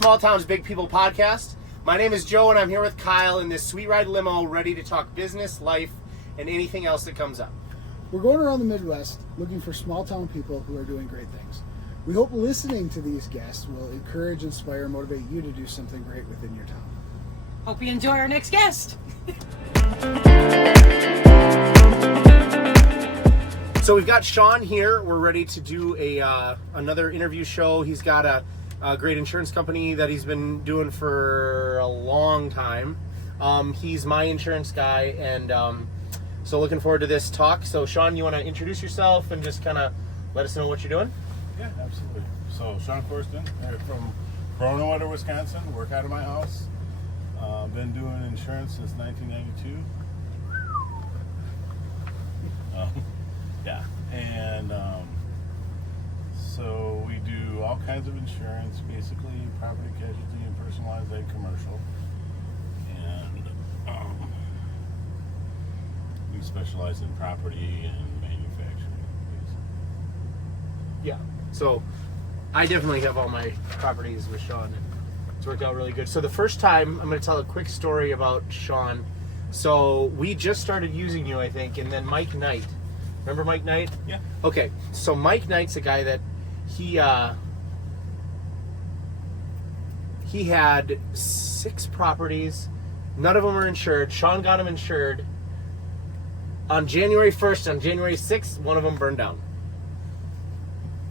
Small Towns, Big People podcast. My name is Joe, and I'm here with Kyle in this sweet ride limo, ready to talk business, life, and anything else that comes up. We're going around the Midwest looking for small town people who are doing great things. We hope listening to these guests will encourage, inspire, and motivate you to do something great within your town. Hope you enjoy our next guest. So we've got Sean here. We're ready to do another interview show. He's got a great insurance company that he's been doing for a long time. He's my insurance guy, and so looking forward to this talk. So Sean, you want to introduce yourself and just kind of let us know what you're doing? Yeah, absolutely. So Sean Corsten, from Corona, Wisconsin. Work out of my house. Been doing insurance since 1992. Yeah, and so we do all kinds of insurance, basically property, casualty, and personalized and commercial. And we specialize in property and manufacturing, basically. Yeah. So I definitely have all my properties with Sean, and it's worked out really good. So the first time, I'm going to tell a quick story about Sean. So we just started using you, I think, and then Mike Knight. Remember Mike Knight? Yeah. Okay, so Mike Knight's a guy that he had 6 properties. None of them were insured. Sean got them insured. On January 1st, on January 6th, one of them burned down.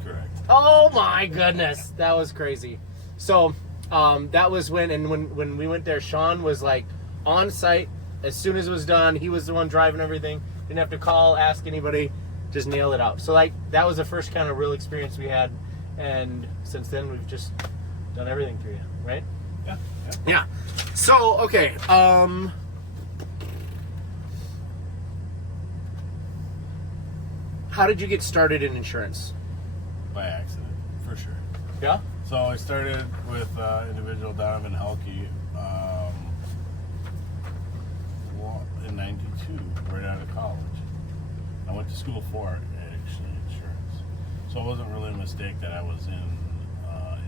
Correct. Oh my goodness, that was crazy. So that was when we went there, Sean was like on site as soon as it was done. He was the one driving everything. Didn't have to call, ask anybody, just nail it out. So like that was the first kind of real experience we had, and since then we've just done everything through you, right? Yeah. So okay, how did you get started in insurance? By accident, for sure. Yeah. So I started with individual Donovan Helke in 92, right out of college. I went to school for actually insurance. So it wasn't really a mistake that I was in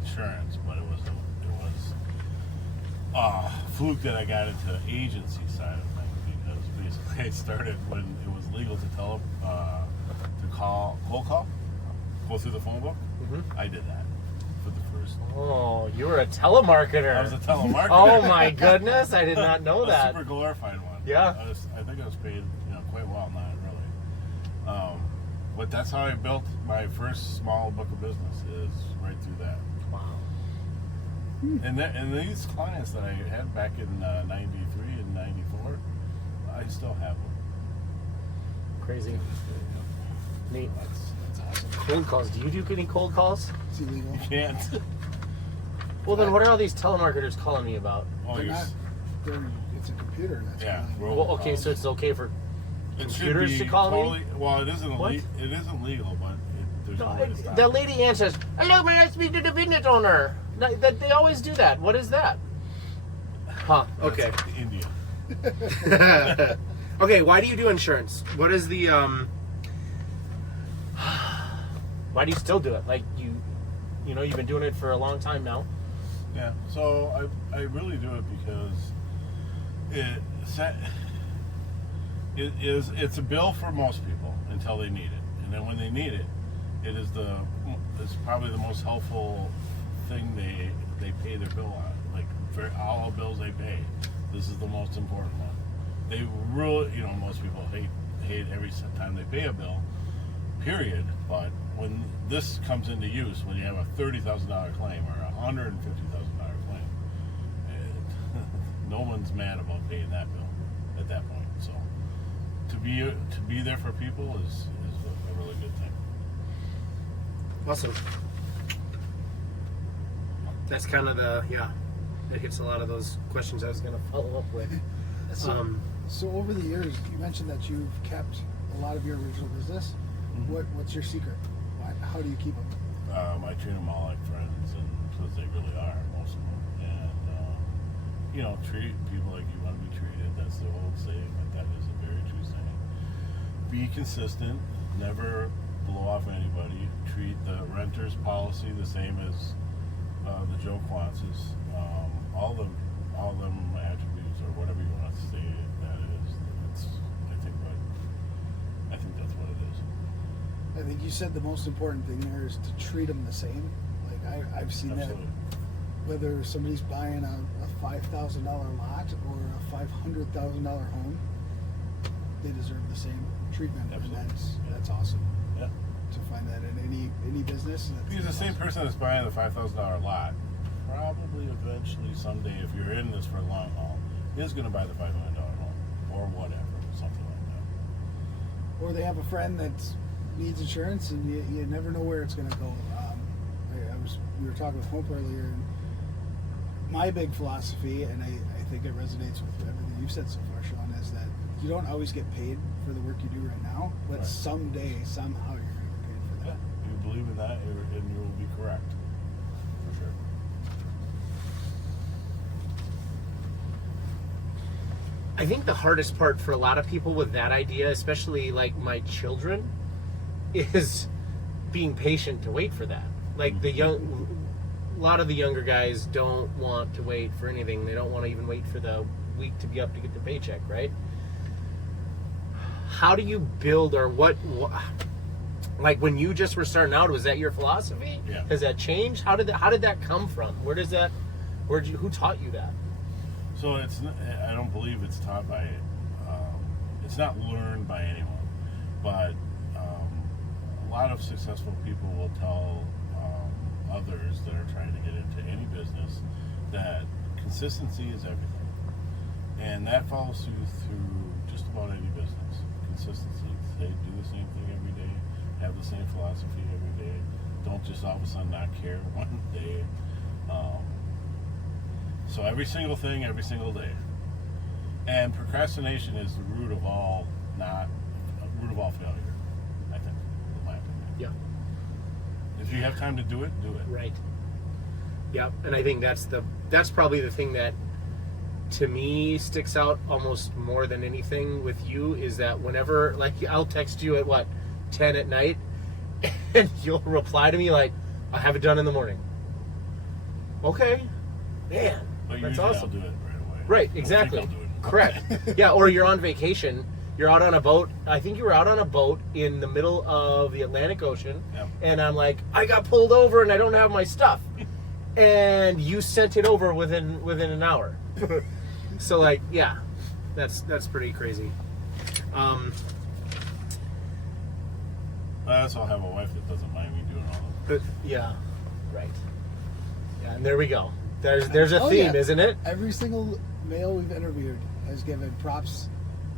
insurance, but it was a fluke that I got into the agency side of things, because basically I started when it was legal to cold call, go through the phone book. Mm-hmm. I did that for the first. Oh, you were a telemarketer. I was a telemarketer. Oh my goodness, I did not know that. A super glorified one. Yeah. I think I was paid, quite well, not really. But that's how I built my first small book of business, is right through that. Wow. And these clients that I had back in 93 and 94, I still have them. Crazy. Neat. That's awesome. Cold calls. Do you do any cold calls? It's illegal. You can't. Well, then what are all these telemarketers calling me about? Oh, They're not. It's a computer. That's yeah. calling. Well, okay, so it's okay for computers to call me? Well, it isn't What? it isn't legal, but there's no way to stop The it. lady answers, "Hello, may I speak to the business owner?" They always do that. What is that? Huh, okay. That's India. Okay, why do you do insurance? What is the, why do you still do it? Like, you've been doing it for a long time now. Yeah, so I really do it because it's a bill for most people until they need it, and then when they need it, it's probably the most helpful thing they pay their bill on. Like for all the bills they pay, this is the most important one. They really, most people hate every time they pay a bill, period. But when this comes into use, when you have a $30,000 claim or a $150,000 claim, no one's mad about paying that bill at that point. So to be there for people is a really good thing. Awesome. That's kind of it hits a lot of those questions I was going to follow up with. So over the years, you mentioned that you've kept a lot of your original business. Mm-hmm. What's your secret? How do you keep them? I treat them all like friends, and because they really are, most of them. And treat people like you want to be treated. That's the old saying, but that is a very true saying. Be consistent. Never blow off anybody. Treat the renter's policy the same as the Joe Quances, all them attributes or whatever you want to say that is. I think that's what it is. I think you said the most important thing there is to treat them the same. Like I've seen Absolutely. that whether somebody's buying a $5,000 lot or a $500,000 home, they deserve the same treatment. Absolutely. And that's awesome. Yeah. To find that in any business. Because the same person that's buying the $5,000 lot probably eventually someday, if you're in this for a long haul, is going to buy the $5 million home or whatever, something like that. Or they have a friend that needs insurance, and you never know where it's going to go. We were talking with Hope earlier, and my big philosophy, and I think it resonates with everything you've said so far, Sean, is that you don't always get paid for the work you do right now, but Right. someday, somehow, you're going to get paid for that. Yeah, you believe in that, and you will be correct. For sure. I think the hardest part for a lot of people with that idea, especially like my children, is being patient to wait for that. Like a lot of the younger guys don't want to wait for anything. They don't want to even wait for the week to be up to get the paycheck, right? How do you build, or what like when you just were starting out, was that your philosophy? Yeah. Has that changed? How did that come from? Who taught you that? So I don't believe it's taught by, it's not learned by anyone, but a lot of successful people will tell others that are trying to get into any business that consistency is everything. And that follows through just about any business. Consistency. They do the same thing every day, have the same philosophy every day. Don't just all of a sudden not care one day. So every single thing, every single day. And procrastination is the root of all failure, I think, in my opinion. Yeah. If you have time to do it, do it. Right. Yep. And I think that's probably the thing that to me sticks out almost more than anything with you, is that whenever, like, I'll text you at 10 at night, and you'll reply to me like, I'll have it done in the morning. Okay. Man, But that's usually awesome. I'll do it right away. Right, I exactly. think I'll do it. Correct. Yeah, or you're on vacation, you're out on a boat. I think you were out on a boat in the middle of the Atlantic Ocean, Yep. and I'm like, I got pulled over and I don't have my stuff. And you sent it over within an hour. So like, yeah, that's pretty crazy. I also have a wife that doesn't mind me doing all of But yeah, right. Yeah, and there we go. There's a Oh, theme, yeah. isn't it? Every single male we've interviewed has given props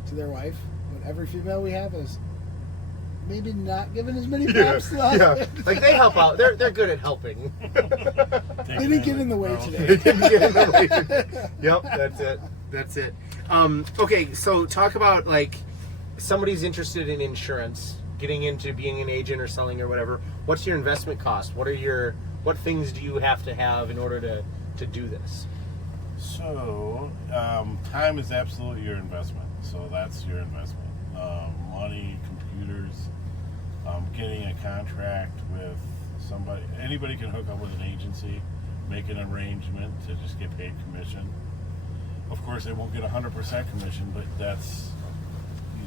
to their wife, but every female we have has maybe not given as many props to us. Yeah. Like they help out. They're good at helping. They didn't get in the way today. Yep, that's it. Okay, so talk about, like, somebody's interested in insurance, getting into being an agent or selling or whatever. What's your investment cost? What things do you have to have in order to do this? So, time is absolutely your investment. So that's your investment. Money, computers, getting a contract with somebody. Anybody can hook up with an agency, make an arrangement to just get paid commission. Of course, they won't get 100% commission, but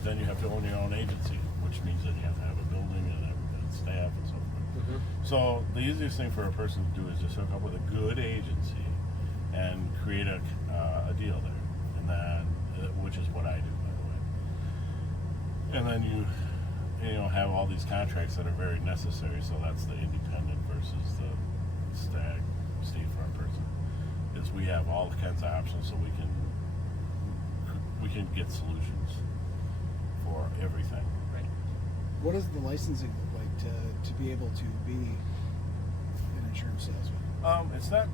then you have to own your own agency, which means that you have to have a building and staff and so forth. Mm-hmm. So the easiest thing for a person to do is just hook up with a good agency and create a deal there, and then which is what I do, by the way. And then you have all these contracts that are very necessary. So that's the independent versus the state farm person. Is we have all kinds of options, so we can get solutions for everything. Right. What does the licensing look like to be able to be an insurance salesman? It's not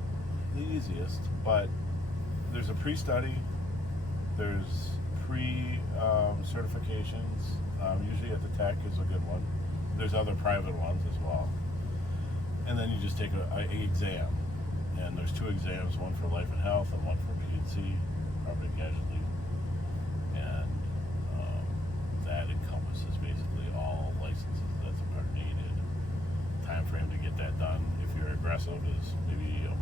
the easiest, but there's a pre-study, there's pre-certifications, usually at the tech is a good one. There's other private ones as well. And then you just take an exam. And there's 2 exams, one for life and health and one for P&C, property and casualty. And that encompasses basically all licenses that's are needed. Time frame to get that done, if you're aggressive, is maybe a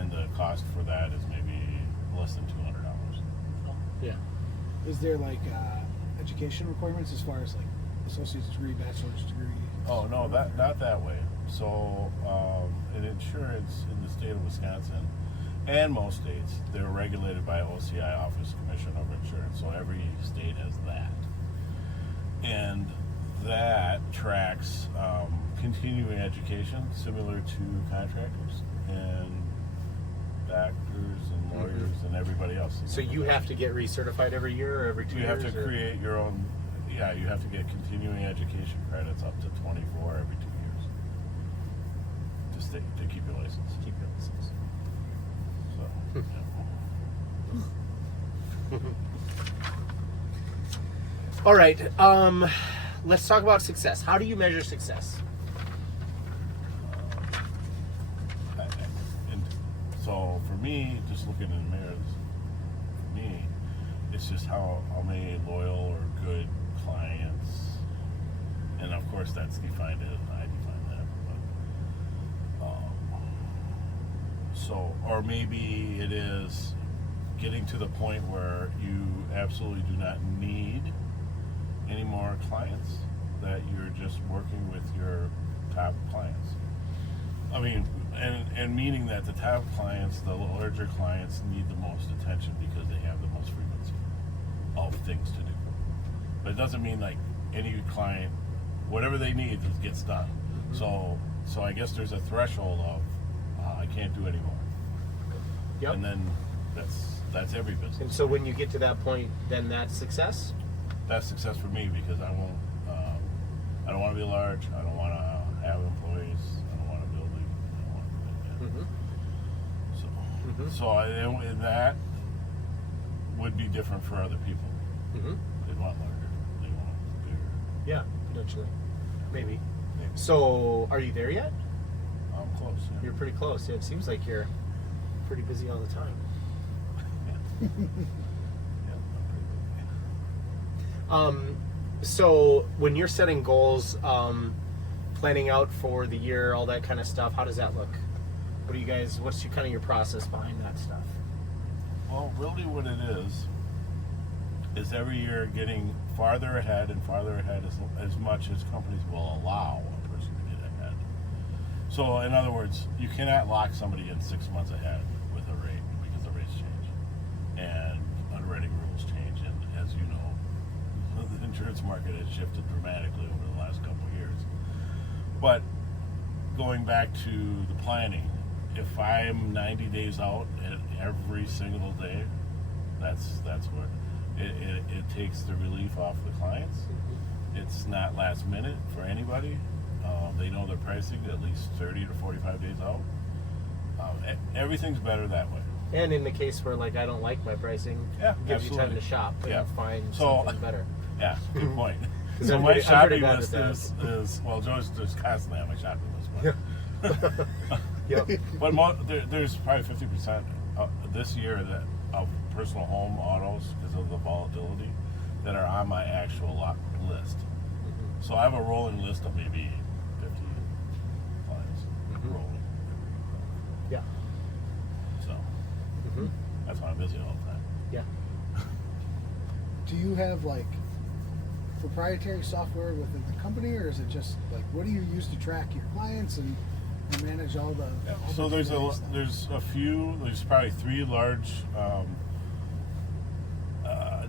and the cost for that is maybe less than $200. Yeah. Is there like education requirements as far as like associate's degree, bachelor's degree? Oh no, not that way. So in insurance in the state of Wisconsin and most states, they're regulated by OCI, Office Commission of Insurance. So every state has that, and that tracks continuing education similar to contractors and doctors and lawyers and everybody else. So you have to get recertified every year or every 2 You years? have to create your own. Yeah, you have to get continuing education credits up to 24 every 2 years to keep your license. Keep your license. So, yeah. All right. Let's talk about success. How do you measure success? And so for me, just looking in the mirror, for me, it's just how many loyal or good clients, and of course that's defined as I define that. But, so, or maybe it is getting to the point where you absolutely do not need any more clients, that you're just working with your top clients. I mean, and meaning that the top clients, the larger clients, need the most attention because they have the most frequency of things to do. But it doesn't mean like any client, whatever they need, it gets done. So I guess there's a threshold of I can't do anymore. Yep. And then that's every business. And so when you get to that point, then that's success? That's success for me because I won't. I don't want to be large. I don't want to have employees. I don't want a building. I don't want to do that. Mm-hmm. So and that would be different for other people. Mm-hmm. They want larger. They want bigger. Yeah, potentially. Maybe. Maybe. So are you there yet? I'm close. Yeah. You're pretty close. It seems like you're pretty busy all the time. Yeah, I'm pretty busy. So when you're setting goals, planning out for the year, all that kind of stuff, how does that look? What do you guys? What's your kind of your process behind that stuff? Well, really, what it is every year getting farther ahead and farther ahead as much as companies will allow a person to get ahead. So, in other words, you cannot lock somebody in 6 months ahead with a rate because the rates change and underwriting rules change, and as you know, the insurance market has shifted dramatically over the last couple of years. But going back to the planning, if I'm 90 days out at every single day, that's what it takes the relief off the clients. It's not last minute for anybody. They know their pricing at least 30 to 45 days out. Everything's better that way. And in the case where like I don't like my pricing, Yeah, gives you time absolutely. to shop and find So- something better. Yeah, good point. 'Cause So I'm my pretty shopping bad list at is well, Joe's just constantly on my shopping list. But, Yep. but there's probably 50% this year that of personal home autos because of the volatility that are on my actual list. So I have a rolling list of maybe 50 clients rolling. Yeah. So that's why I'm busy all the time. Yeah. Do you have like proprietary software within the company, or is it just like what do you use to track your clients and manage all the? Yeah. all So the there's day-to-day stuff? there's probably 3 large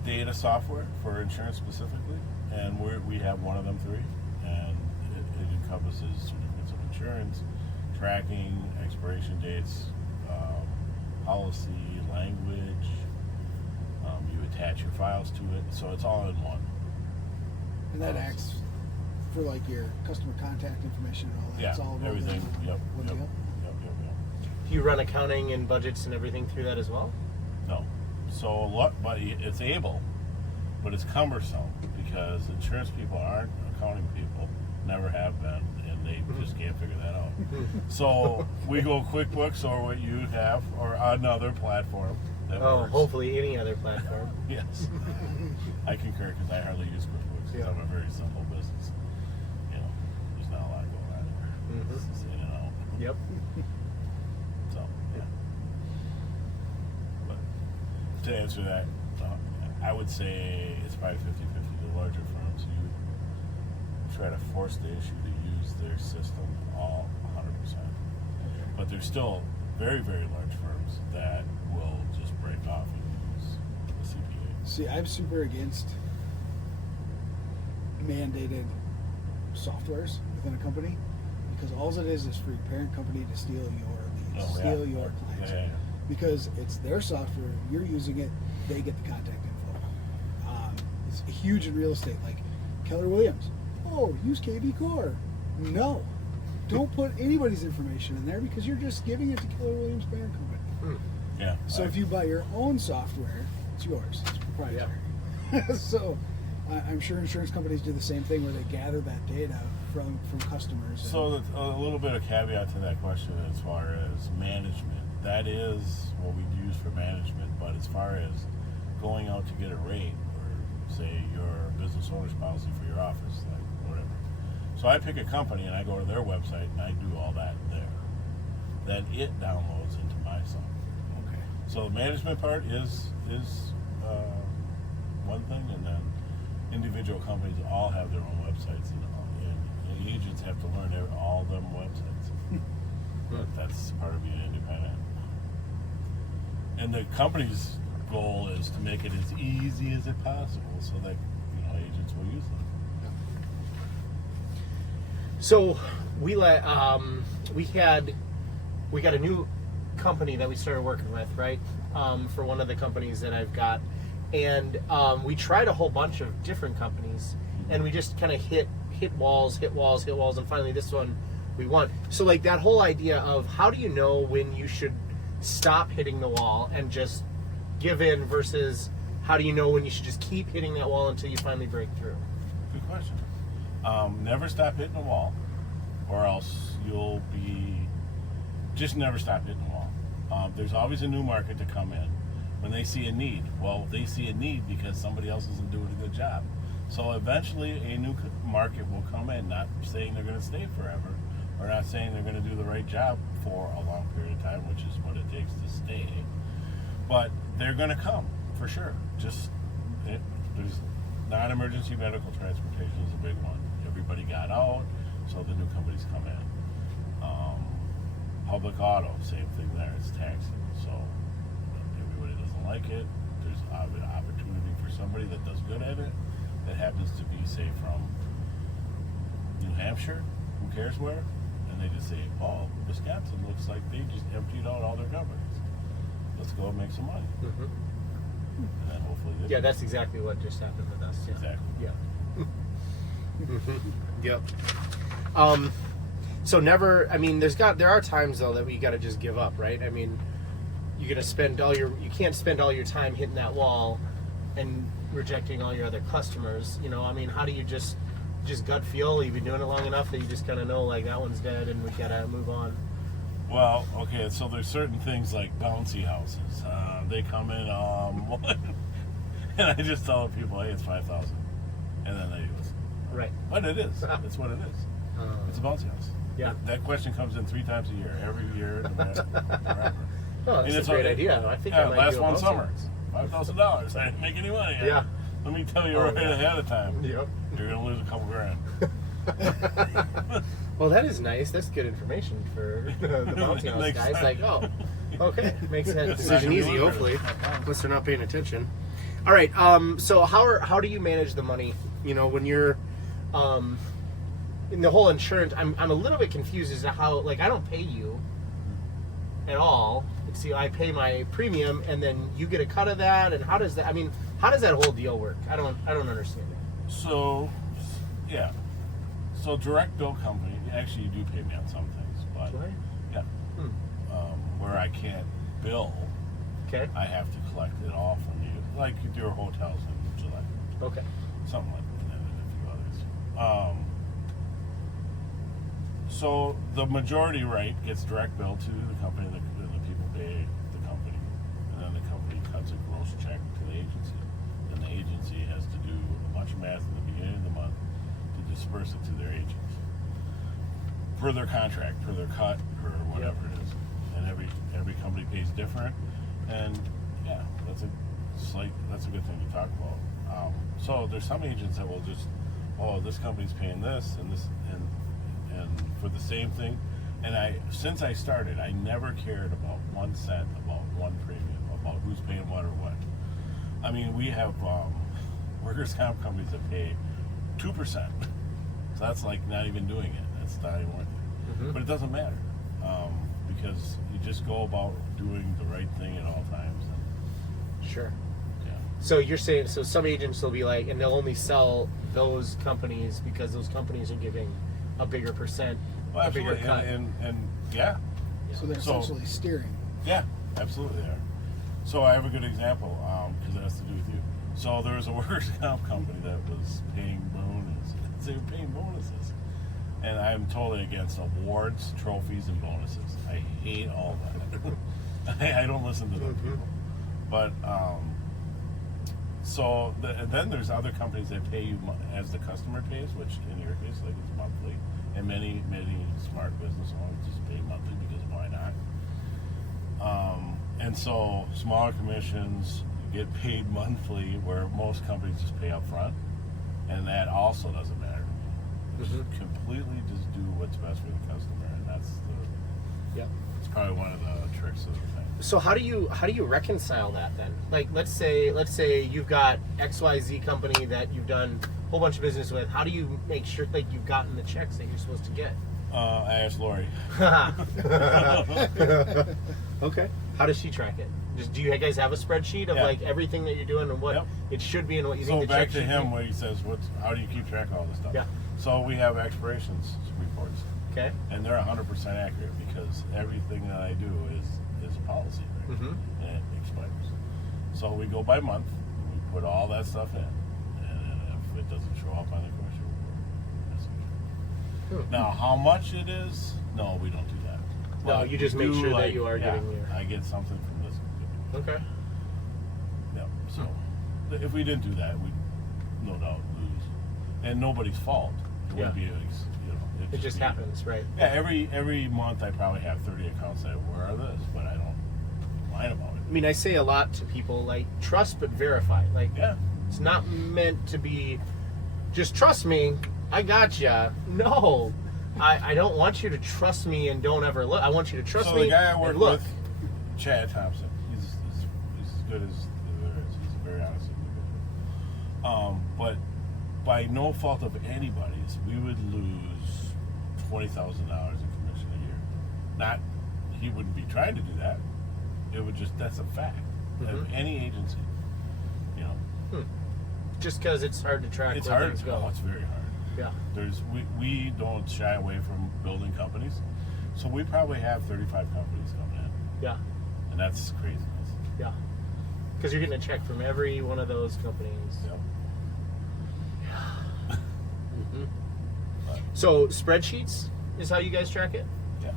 data software for insurance specifically, and we have one of them 3, and it encompasses certificates of insurance, tracking, expiration dates, policy language. You attach your files to it, so it's all in one. And that acts for like your customer contact information and all that. Yeah, It's all rolled everything. in Yep. one Yep. deal? Do you run accounting and budgets and everything through that as well? No. So but it's able, but it's cumbersome because insurance people aren't accounting people, never have been, and they just can't figure that out. So we go QuickBooks or what you have or another platform that works. Hopefully any other platform. Yes. I concur because I hardly use QuickBooks because I'm a very simple business. You know, there's not a lot going on there. It's just in and out. Yep. So, yeah. to answer that, I would say it's probably 50-50. The larger firms, you try to force the issue to use their system all 100%. But there's still very, very large firms that will just break off and use the CPA. See, I'm super against mandated softwares within a company because all it is for your parent company to steal your leads, steal your clients. Yeah. Because it's their software, you're using it, they get the contact info. It's huge in real estate, like Keller Williams. Oh, use KV Core. No, don't put anybody's information in there because you're just giving it to Keller Williams parent company. Yeah. So if you buy your own software, it's yours. It's proprietary. Yeah. So I'm sure insurance companies do the same thing where they gather that data from customers. So a little bit of caveat to that question as far as management. That is what we use for management, but as far as going out to get a rate or say your business owner's policy for your office, like whatever. So I pick a company and I go to their website and I do all that there. Then it downloads into my software. Okay. So the management part is one thing, and then individual companies all have their own websites, and agents have to learn all them websites. But that's part of being independent. And the company's goal is to make it as easy as it possible, so that agents will use them. So we got a new company that we started working with, right? For one of the companies that I've got, and we tried a whole bunch of different companies, and we just kind of hit walls, and finally this one we won. So like that whole idea of how do you know when you should stop hitting the wall and just give in versus how do you know when you should just keep hitting that wall until you finally break through? Good question. Never stop hitting the wall, or else you'll be just never stop hitting the wall. There's always a new market to come in. When they see a need, well, they see a need because somebody else isn't doing a good job. So eventually a new market will come in, not saying they're going to stay forever, or not saying they're going to do the right job for a long period of time, which is what it takes to stay. But they're going to come, for sure. There's non-emergency medical transportation is a big one. Everybody got out, so the new companies come in. Public auto, same thing there. It's taxing, so everybody doesn't like it. There's an opportunity for somebody that does good at it, that happens to be, say, from New Hampshire, who cares where? And they just say, oh, Wisconsin looks like they just emptied out all their companies. Let's go and make some money. Mm-hmm. And then hopefully they do. That's exactly what just happened with us. Yeah. Exactly. Yeah. Yep. So never. I mean, there are times though that we got to just give up, right? I mean, you can't spend all your time hitting that wall and rejecting all your other customers. I mean, how do you just gut feel? You've been doing it long enough that you just kind of know like that one's dead and we gotta move on. Well, okay, so there's certain things like bouncy houses. They come in, and I just tell people, hey, it's $5,000, and then they listen. Right. But it is. That's what it is. It's a bouncy house. Yeah. That question comes in 3 times a year, every year, no matter forever. Oh, that's a great idea. I think I might last do a one bouncy summer, house. $5,000. I didn't make any money. Yeah. Let me tell you right ahead of time. Yep. You're gonna lose a couple grand. Well, that is nice. That's good information for the bouncy house Makes guys. sense. Like, oh, okay, makes that It's not decision gonna be easy. lucrative. Hopefully, unless they're not paying attention. All right. So how do you manage the money? When you're in the whole insurance. I'm a little bit confused as to how. Like, I don't pay you at all. See, I pay my premium, and then you get a cut of that. And how does that? I mean, how does that whole deal work? I don't understand that. So, yeah. So direct bill company, actually you do pay me on some things, but Do I? yeah. Where I can't bill, Okay. I have to collect it all from you, like your hotels in July, Okay. something like that, and a few others. So the majority rate gets direct bill to the company, and the people pay the company, and then the company cuts a gross check to the agency. Then the agency has to do a bunch of math in the beginning of the month to disperse it to their agents. Per their contract, per their cut, per whatever it is. And every company pays different. And yeah, that's a good thing to talk about. So there's some agents that will just, oh, this company's paying this and this and for the same thing. And since I started, I never cared about 1 cent, about one premium, about who's paying what or what. I mean, we have workers' comp companies that pay 2%. So that's like not even doing it. That's not even worth it. Mm-hmm. But it doesn't matter because you just go about doing the right thing at all times. Sure. Yeah. So you're saying, so some agents will be like, and they'll only sell those companies because those companies are giving a bigger percent, Well, a bigger absolutely. cut. And yeah. So they're essentially steering. Yeah, absolutely they are. So I have a good example because it has to do with you. So there was a workers' comp company that was paying bonuses. They were paying bonuses. And I'm totally against awards, trophies, and bonuses. I hate all that. I don't listen to them people. But and then there's other companies that pay you as the customer pays, which in your case, like it's monthly. And many smart business owners just pay monthly because why not? And so smaller commissions get paid monthly, where most companies just pay up front, and that also doesn't matter. Just completely just do what's best for the customer, and it's probably one of the tricks of the thing. So how do you reconcile that then? Like let's say you've got XYZ company that you've done a whole bunch of business with. How do you make sure like you've gotten the checks that you're supposed to get? I asked Lori. Okay. How does she track it? Do you guys have a spreadsheet of like everything that you're doing and what it should be and what you think the back check to should him be? where he says, how do you keep track of all this stuff? Yeah. So we have expirations reports. Okay. And they're 100% accurate because everything that I do is a policy, right? And it expires. So we go by month, we put all that stuff in, and if it doesn't show up on the commission report, that's it. Now, how much it is? No, we don't do that. No, But you just we make do, sure that you are getting your. I get something from this. Okay. Yeah. So if we didn't do that, we'd no doubt lose, and nobody's fault. It wouldn't be, It just happens, right? Yeah, every month I probably have 30 accounts that where are this, but I don't whine about it. I mean, I say a lot to people like trust but verify. Like, it's not meant to be just trust me. I gotcha. No, I don't want you to trust me and don't ever look. I want you to trust me. So the guy I work and look. with, Chad Thompson, he's as good as there is. He's a very honest individual. But by no fault of anybody's, we would lose $20,000 in commission a year. Not, he wouldn't be trying to do that. It would just, that's a fact. Of any agency, Just because it's hard to track. It's where hard. things go. It's very hard. Yeah. We don't shy away from building companies, so we probably have 35 companies coming in. Yeah. And that's craziness. Yeah. Because you're getting a check from every one of those companies. Yep. So spreadsheets is how you guys track it? Yeah.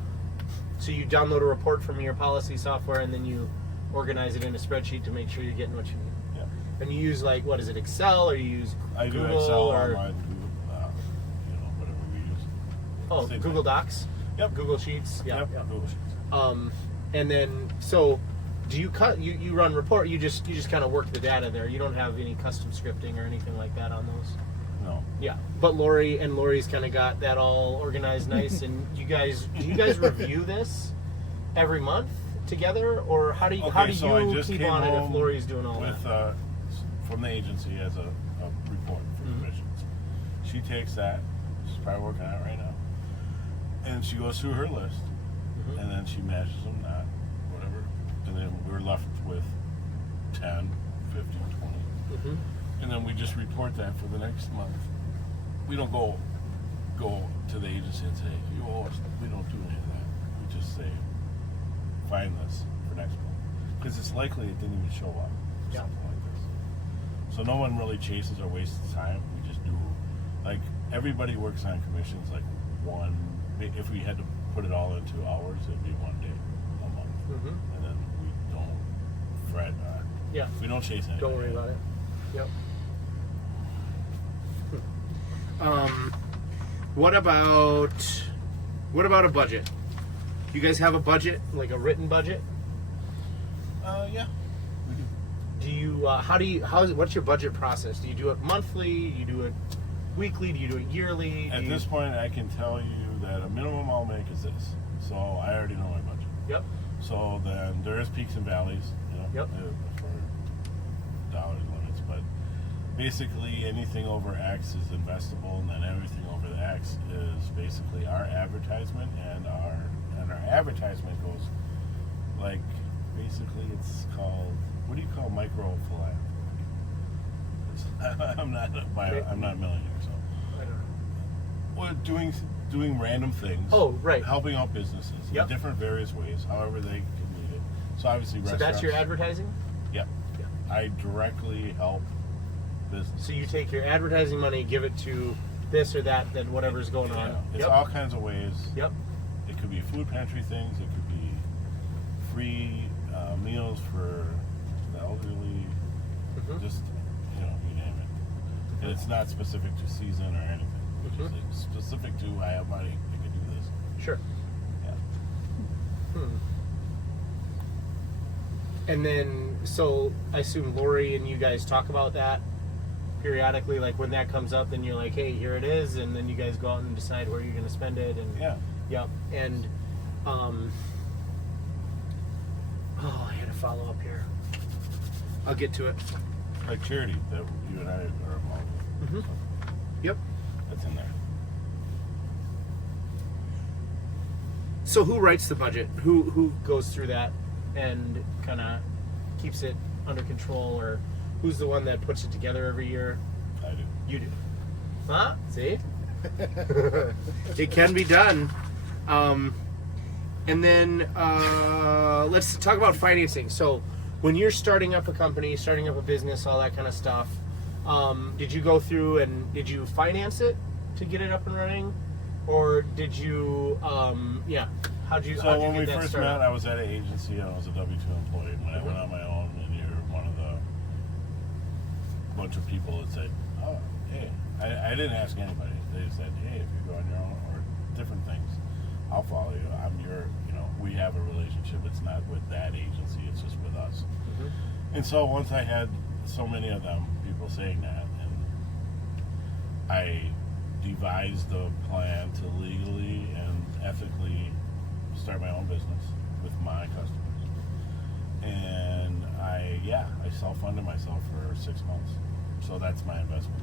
So you download a report from your policy software and then you organize it in a spreadsheet to make sure you're getting what you need. Yeah. And you use like, what is it, Excel or you use I Google do Excel, or online, Google, whatever we use. oh, Same Google thing. Docs? Yep. Google Sheets? Yeah. Yep. yeah. Google Sheets. And then so do you you run report, you just kind of work the data there. You don't have any custom scripting or anything like that on those? No. Yeah, but Lori's kind of got that all organized nice. And do you guys review this every month together, or how do you So I just keep came on it if home Lori's doing all with, that? from the agency as a report for commissions. She takes that. She's probably working on it right now, and she goes through her list, and then she matches them, not whatever, and then we're left with 10, 15, 20. And then we just report that for the next month. We don't go to the agency and say, you owe us. We don't do any of that. We just say, find this for next month. Because it's likely it didn't even show up. Or something like this. So no one really chases or wastes time. We just do, like, everybody works on commissions like one, if we had to put it all into hours, it'd be 1 day a month. And then we don't fret on it. Yeah. We don't chase anything. Don't worry about it. Yep. What about a budget? You guys have a budget, like a written budget? Yeah, we do. do you what's your budget process? Do you do it monthly? You do it weekly? Do you do it yearly? At this point, I can tell you that a minimum I'll make is this. So I already know my budget. Yep. So then there is peaks and valleys, Yep. For dollar limits, but basically anything over X is investable, and then everything over the X is basically our advertisement, and our advertisement goes like basically it's called, what do you call micro philanthropy? I'm not a millionaire, so I don't know. well, doing random things. Oh, right. Helping out businesses Yep. in different various ways, however they can need it. So obviously So restaurants. that's your advertising? Yep. Yeah. I directly help business. So you take your advertising money, give it to this or that, then whatever's going on. Yeah. It's Yep. all kinds of ways. Yep. It could be food pantry things. It could be free meals for the elderly. Mhm. Just you name it. And it's not specific to season or anything. Mhm. It's specific to I have money. I can do this. Sure. Yeah. And then, so I assume Lori and you guys talk about that periodically. Like when that comes up, then you're like, "Hey, here it is," and then you guys go out and decide where you're going to spend it. And Yeah. yep. And I had a follow up here. I'll get to it. Like charity that you and I are involved with. Mhm. So Yep. that's in there. So who writes the budget? Who goes through that and kind of keeps it under control, or who's the one that puts it together every year? I do. You do. Huh? See? It can be done. And then let's talk about financing. So when you're starting up a company, starting up a business, all that kind of stuff, did you go through and did you finance it to get it up and running? Or did you, how'd you So when get we that first started? met, I was at an agency and I was a W-2 employee. When I went on my own, and you're one of the bunch of people that said, "Oh, hey," I didn't ask anybody. They said, "Hey, if you go on your own or different things, I'll follow you. I'm your, we have a relationship. It's not with that agency. It's just with us." Mhm. And so once I had so many of them, people saying that, and I devised a plan to legally and ethically start my own business with my customers. And I self-funded myself for 6 months. So that's my investment.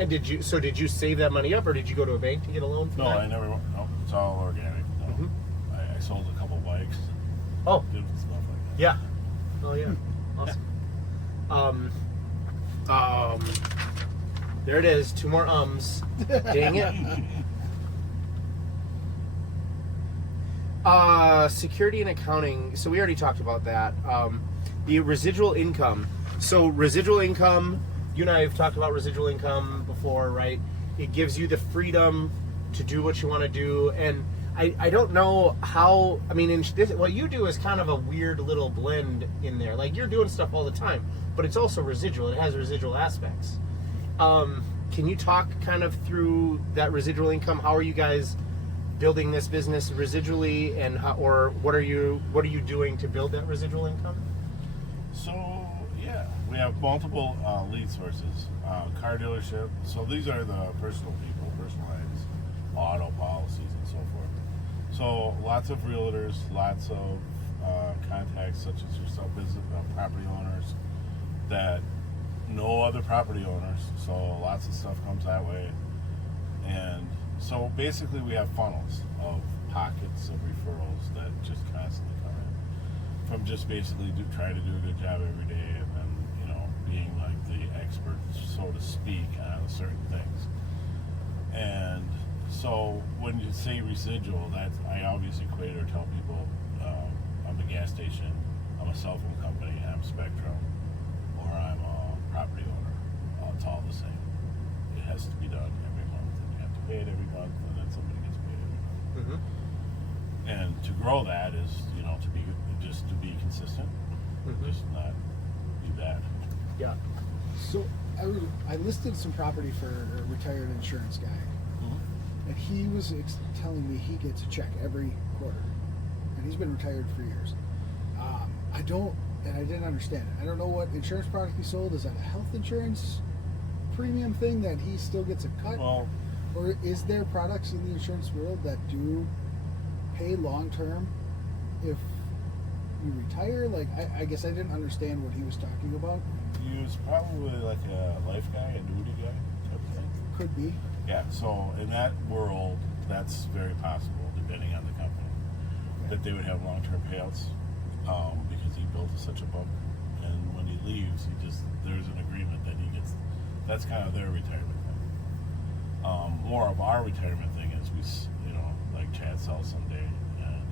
And did you save that money up, or did you go to a bank to get a loan for No, that? I never. No, it's all organic. No, Mhm. I sold a couple bikes, Oh, did stuff like that. yeah. Oh, yeah. Awesome. There it is. 2 more ums. Dang it. Security and accounting. So we already talked about that. The residual income. So residual income, you and I have talked about residual income before, right? It gives you the freedom to do what you want to do. And I don't know how, what you do is kind of a weird little blend in there. Like, you're doing stuff all the time, but it's also residual. It has residual aspects. Can you talk kind of through that residual income? How are you guys building this business residually, and what are you doing to build that residual income? So yeah, we have multiple lead sources. Car dealership. So these are the personal people, personal lines, auto policies, and so forth. So lots of realtors, lots of contacts such as yourself, business property owners that know other property owners. So lots of stuff comes that way. And so basically we have funnels of pockets of referrals that just constantly come in. From just basically trying to do a good job every day, and then, being like the expert, so to speak, on certain things. And so when you say residual, I obviously equate or tell people I'm a gas station, I'm a cell phone company, I'm Spectrum, or I'm a property owner. It's all the same. It has to be done every month, and you have to pay it every month, and then somebody gets paid every month. Mm-hmm. And to grow that is, to be consistent, just not be bad. Yeah. So I listed some property for a retired insurance guy, and he was telling me he gets a check every quarter, and he's been retired for years. and I didn't understand it. I don't know what insurance product he sold. Is that a health insurance premium thing that he still gets a cut? Well, Or is there products in the insurance world that do pay long term if you retire? Like, I guess I didn't understand what he was talking about. he was probably like a life guy, annuity guy type of thing. Could be. Yeah, so in that world, that's very possible, depending on the company, that they would have long-term payouts because he built such a book. And when he leaves, there's an agreement that he gets. That's kind of their retirement thing. More of our retirement thing is like Chad sells someday, and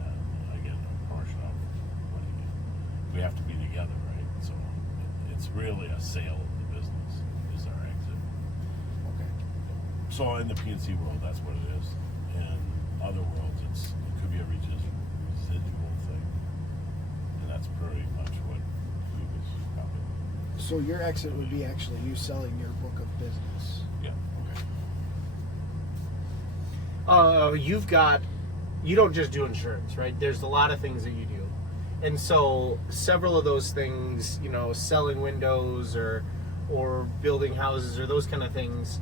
I get a portion of what he gets. We have to be together, right? So it's really a sale of the business is our exit. Okay. So in the PNC world, that's what it is. In other worlds, it could be a residual thing, and that's pretty much what he was probably. So your exit would be actually you selling your book of business. Yeah. You don't just do insurance, right? There's a lot of things that you do. And so several of those things, selling windows or building houses or those kind of things,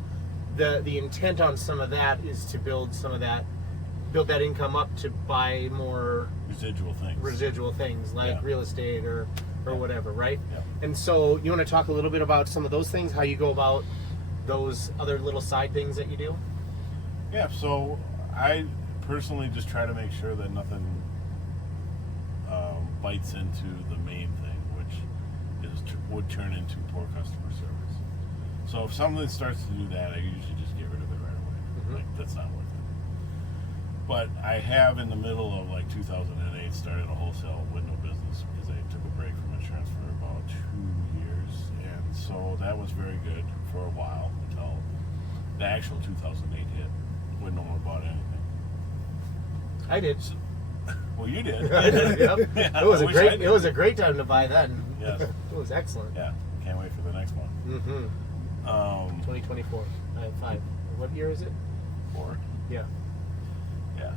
the intent on some of that is to build that income up to buy more Residual things like real estate or whatever, right? Yeah. And so you want to talk a little bit about some of those things, how you go about those other little side things that you do? Yeah, so I personally just try to make sure that nothing bites into the main thing, which would turn into poor customer service. So if something starts to do that, I usually just get rid of it right away. Mm-hmm. Like, that's not worth it. But I have, in the middle of 2008, started a wholesale window business because I took a break from insurance for about 2 years, and so that was very good for a while until the actual 2008 hit, when no one bought anything. I did. Well, you did. I did, yep. Yeah, It was I a wish I did. It was a great time to buy then. Yes. It was excellent. Yeah, can't wait for the next one. Mm-hmm. 2024. 5. What year is it? 4. Yeah. Yeah.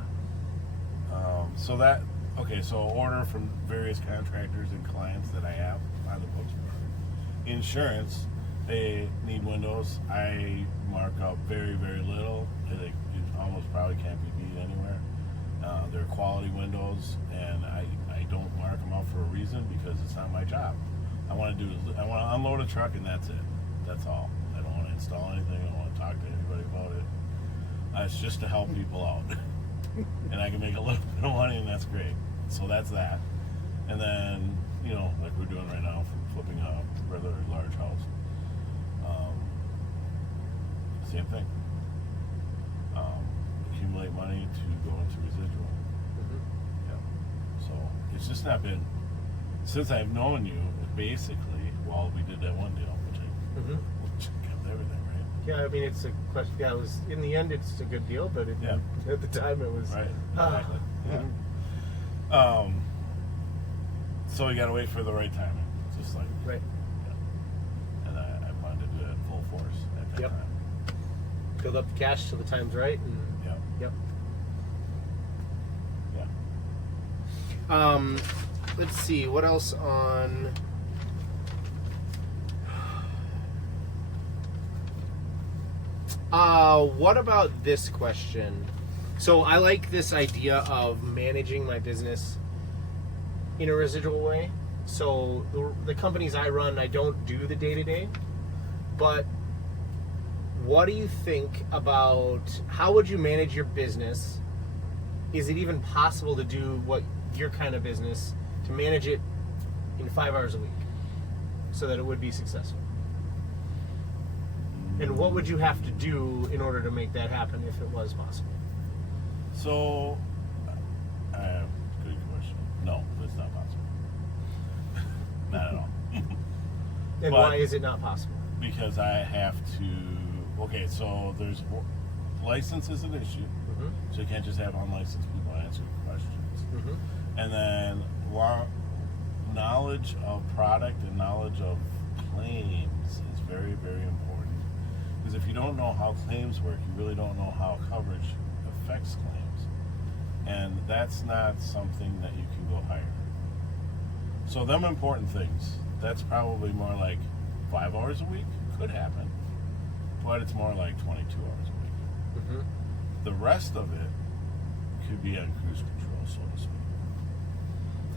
So order from various contractors and clients that I have on the books. Insurance, they need windows. I mark up very, very little. It almost probably can't be beat anywhere. They're quality windows, and I don't mark them up for a reason because it's not my job. I want to unload a truck, and that's it. That's all. I don't want to install anything. I don't want to talk to anybody about it. It's just to help people out. And I can make a little bit of money, and that's great. So that's that. And then, like we're doing right now, flipping a rather large house. Same thing. Accumulate money to go into residual. Mm-hmm. Yeah. So it's just not been, since I've known you, basically, we did that one deal, which kept everything, right? Yeah, I mean, it's a question. Yeah, it was, in the end, it's a good deal, but at the time it was. Right. Exactly. Yeah. So you got to wait for the right timing. Just like. Right. Yeah. And I plan to do it full force at that time. Build up the cash till the time's right. And, Yep. Yeah. Let's see, what else on... what about this question? So I like this idea of managing my business in a residual way. So the companies I run, I don't do the day-to-day, but what do you think about how would you manage your business? Is it even possible to do what your kind of business, to manage it in 5 hours a week so that it would be successful? And what would you have to do in order to make that happen if it was possible? So, good question. No, it's not possible. Not at all. And why is it not possible? Because I have to. Okay, so there's license is an issue, so you can't just have unlicensed people answer questions. And then knowledge of product and knowledge of claims is very, very important. Because if you don't know how claims work, you really don't know how coverage affects claims. And that's not something that you can go hire. So them important things, that's probably more like 5 hours a week. Could happen. But it's more like 22 hours a week. Mm-hmm. The rest of it could be on cruise control, so to speak.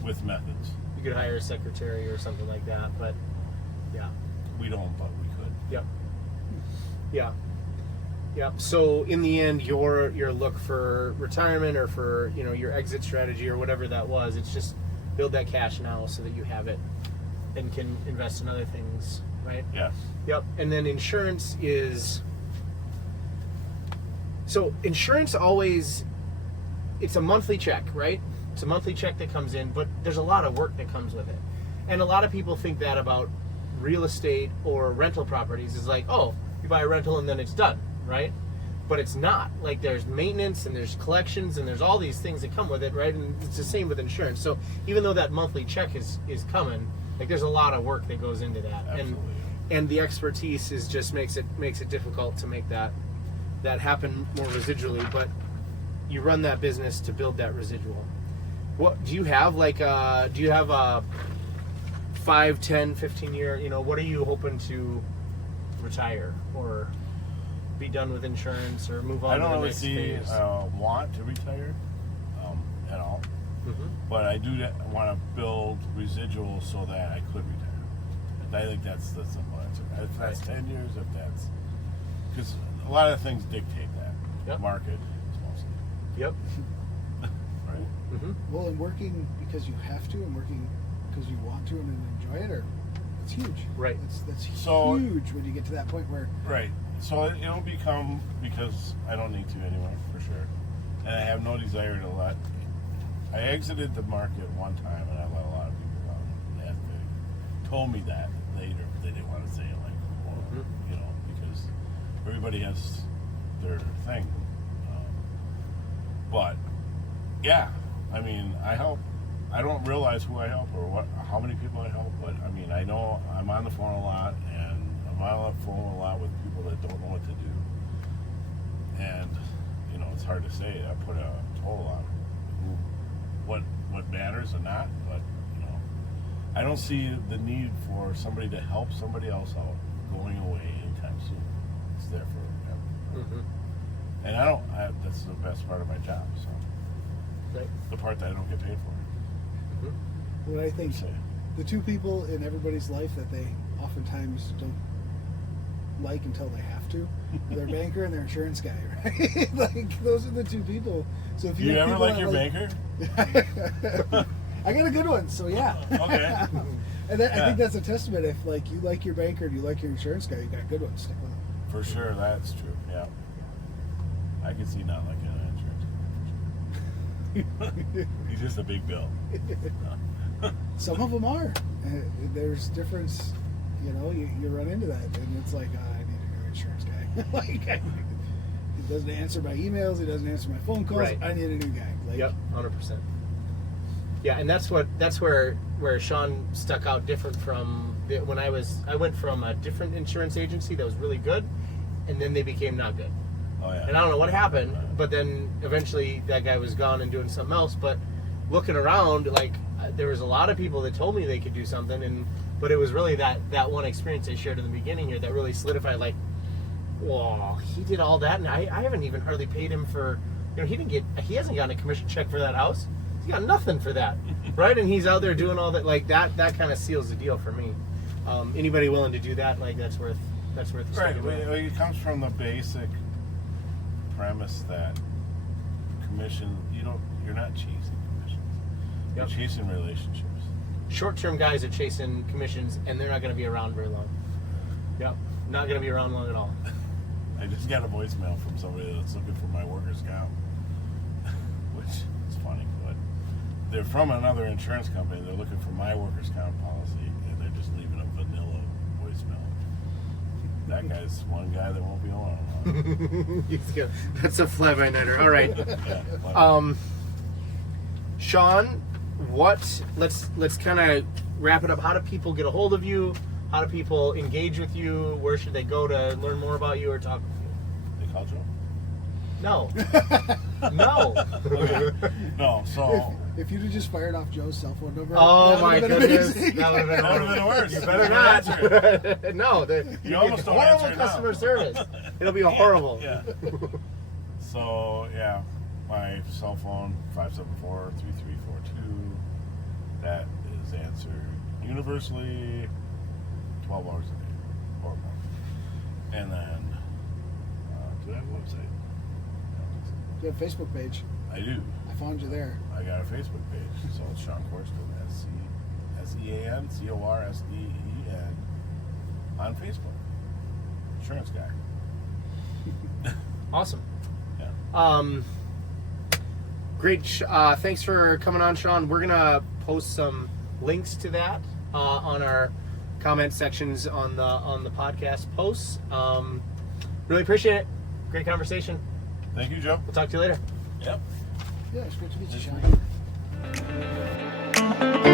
With methods. You could hire a secretary or something like that, but yeah. We don't, but we could. Yep. Yeah. Yep. So in the end, your look for retirement or for your exit strategy or whatever that was, it's just build that cash now so that you have it and can invest in other things, right? Yes. Yep. And then insurance is. So insurance always, it's a monthly check, right? It's a monthly check that comes in, but there's a lot of work that comes with it. And a lot of people think that about real estate or rental properties is like, oh, you buy a rental and then it's done, right? But it's not. Like there's maintenance and there's collections and there's all these things that come with it, right? And it's the same with insurance. So even though that monthly check is coming, like there's a lot of work that goes into that. Absolutely. And the expertise is just makes it difficult to make that happen more residually, but you run that business to build that residual. What do you have a 5, 10, 15 year, what are you hoping to retire or be done with insurance or move on I to don't the really next see phase? want to retire at all. Mm-hmm. But I do want to build residual so that I could retire. I think that's the simple answer. If that's 10 years, if that's... Because a lot of things dictate that. Yep. Market is mostly. Yep. Right? Mm-hmm. Well, and working because you have to, and working because you want to, and enjoy it, it's huge. Right. That's So- huge when you get to that point where Right. So it'll become, because I don't need to anyway, for sure. And I have no desire to let... I exited the market one time and I let a lot of people down. And they told me that later, but they didn't want to say it like, well, because everybody has their thing. But, yeah, I mean, I help. I don't realize who I help or how many people I help, but I mean, I know I'm on the phone a lot and I'm on the phone a lot with people that don't know what to do. And, it's hard to say. I put a total on what matters and not, but, I don't see the need for somebody to help somebody else out going away anytime soon. It's there forever. Mm-hmm. And that's the best part of my job, so. Right. The part that I don't get paid for. what I think So, the two people in everybody's life that they oftentimes don't like until they have to are their banker and their insurance guy, right? Like those are the two people. So if you have ever people like that your banker? I got a good one, so yeah. Okay. And I think that's a testament. If you like your banker and you like your insurance guy, you got a good one. Stick with them. For sure, that's true. Yeah. I can see not liking an insurance guy, for sure. He's just a big bill. Some of them are. There's difference. You run into that, and it's like I need a new insurance guy. He doesn't answer my emails. He doesn't answer my phone calls. Right. I need a new guy. Yep, 100%. Yeah, and that's where Sean stuck out different from when I went from a different insurance agency that was really good, and then they became not good. Oh yeah. And I don't know what happened, but then eventually that guy was gone and doing something else. But looking around, there was a lot of people that told me they could do something, but it was really that one experience I shared in the beginning here that really solidified. Whoa, he did all that, and I haven't even hardly paid him for. He hasn't gotten a commission check for that house. He's got nothing for that, right? And he's out there doing all that. That kind of seals the deal for me. Anybody willing to do that, that's worth the Right. stick. It comes from the basic premise that commission. You're not chasing commissions. You're Yep. chasing relationships. Short-term guys are chasing commissions, and they're not going to be around very long. Yep, not going to be around long at all. I just got a voicemail from somebody that's looking for my workers' comp, which is funny, but they're from another insurance company. They're looking for my workers' comp policy, and they're just leaving a vanilla voicemail. That guy's one guy that won't be on. That's a fly-by-nighter. All right. Yeah, Sean, let's kind of wrap it up. How do people get a hold of you? How do people engage with you? Where should they go to learn more about you or talk with you? they called you? No. No. Okay. No, so If you'd have just fired off Joe's cell phone number, Oh that my would have been goodness, amazing. that would have been That would've been worse. You better You not. answer No, You almost don't horrible answer it now. customer service. It'll be horrible. Yeah. So yeah, my cell phone 574-3342. That is answered universally 12 hours a day or more. And then, do I have a website? You have a Facebook page. I do. I found you there. I got a Facebook page. So it's Sean Corsten, SeanCorsteen on Facebook. Insurance guy. Awesome. Yeah. Great. Thanks for coming on, Sean. We're gonna post some links to that on our comment sections on the podcast posts. Really appreciate it. Great conversation. Thank you, Joe. We'll talk to you later. Yep. Yeah, it's great to meet you, Nice to Sean. meet you.